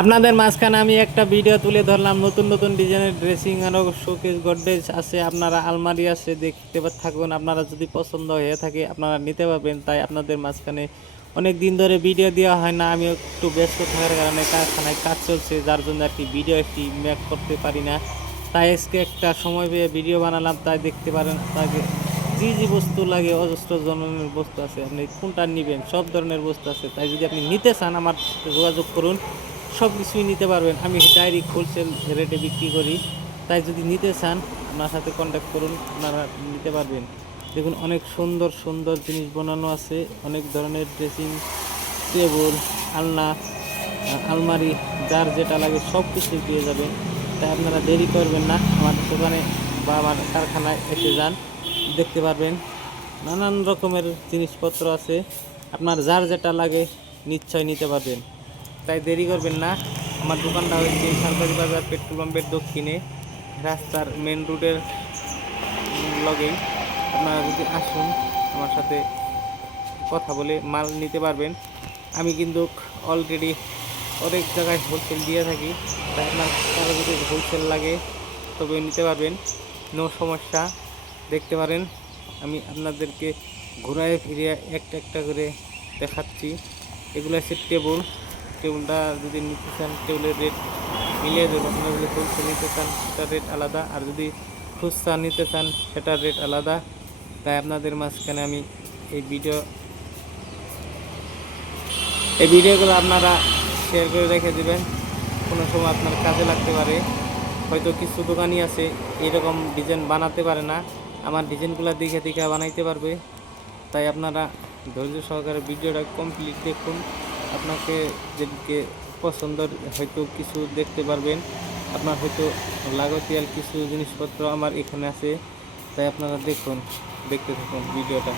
আপনাদের মাঝখানে আমি একটা ভিডিও তুলে ধরলাম, নতুন নতুন ডিজাইনের ড্রেসিং আরও শোকেস গডরেজ আছে, আপনারা আলমারি আছে, দেখতে থাকবেন আপনারা যদি পছন্দ হয়ে থাকে, আপনারা নিতে পারবেন। তাই আপনাদের মাঝখানে অনেক দিন ধরে ভিডিও দেওয়া হয় না আমি একটু ব্যস্ত থাকার কারণে কারখানায় কাজ চলছে, যার জন্য আর কি ভিডিও একটি মেক করতে পারি না। তাই আজকে একটা সময় পেয়ে ভিডিও বানালাম, তাই দেখতে পারেন তাকে যে যে বস্তু লাগে, অজস্র ধরনের বস্তু আছে। আপনি কোনটা নেবেন? সব ধরনের বস্তু আছে। তাই যদি আপনি নিতে চান, আমার যোগাযোগ করুন। সব কিছুই নিতে পারবেন। আমি ডাইরেক্ট হোলসেল রেটে বিক্রি করি। তাই যদি নিতে চান, আপনার সাথে কন্ট্যাক্ট করুন, আপনারা নিতে পারবেন। দেখুন, অনেক সুন্দর সুন্দর জিনিস বানানো আছে। অনেক ধরনের ড্রেসিং টেবল আলনা আলমারি, যার যেটা লাগে সব কিছুই পেয়ে যাবেন। তাই আপনারা দেরি করবেন না। আমার দোকানে বা আমার কারখানায় এসে যান, দেখতে পারবেন। নানান রকমের জিনিসপত্র আছে। আপনার যার যেটা লাগে, নিশ্চয় নিতে পারবেন। তাই দেরি করবেন না। আমার দোকানটা হচ্ছে সরকারি বাজার পেট্রোল পাম্পের দক্ষিণে, রাস্তার মেন রোডের লগেই। আপনারা যদি আসুন, আমার সাথে কথা বলে মাল নিতে পারবেন। আমি কিন্তু অলরেডি অনেক জায়গায় হোলসেল দিয়ে থাকি, তাই আপনার কারও যদি হোলসেল লাগে তবে নিতে পারবেন। নো সমস্যা, দেখতে পারেন। আমি আপনাদেরকে ঘুরায় ফিরিয়ে একটা একটা করে দেখাচ্ছি। এগুলো হচ্ছে টেবল টেবিলটা যদি নিতে চান টেবিলের রেট মিলিয়ে দেবো আপনারা যদি হোলসেল নিতে চান, সেটার রেট আলাদা। আর যদি খুচরা নিতে চান, সেটার রেট আলাদা। তাই আপনাদের মাঝখানে আমি এই ভিডিও এই ভিডিওগুলো আপনারা শেয়ার করে রেখে দেবেন। কোনো সময় আপনার কাজে লাগতে পারে। হয়তো কিছু দোকানই আছে, এরকম ডিজাইন বানাতে পারে না। আমার ডিজাইনগুলো দেখে দেখে বানাইতে পারবে। তাই আপনারা ধৈর্য সহকারে ভিডিওটা কমপ্লিট দেখুন। আপনাকে যেদিকে পছন্দর হয়তো কিছু দেখতে পারবেন, আপনার হয়তো লাগতিয়াল কিছু জিনিসপত্র আমার এখানে আছে, তাই আপনারা দেখুন, দেখতে থাকুন ভিডিওটা।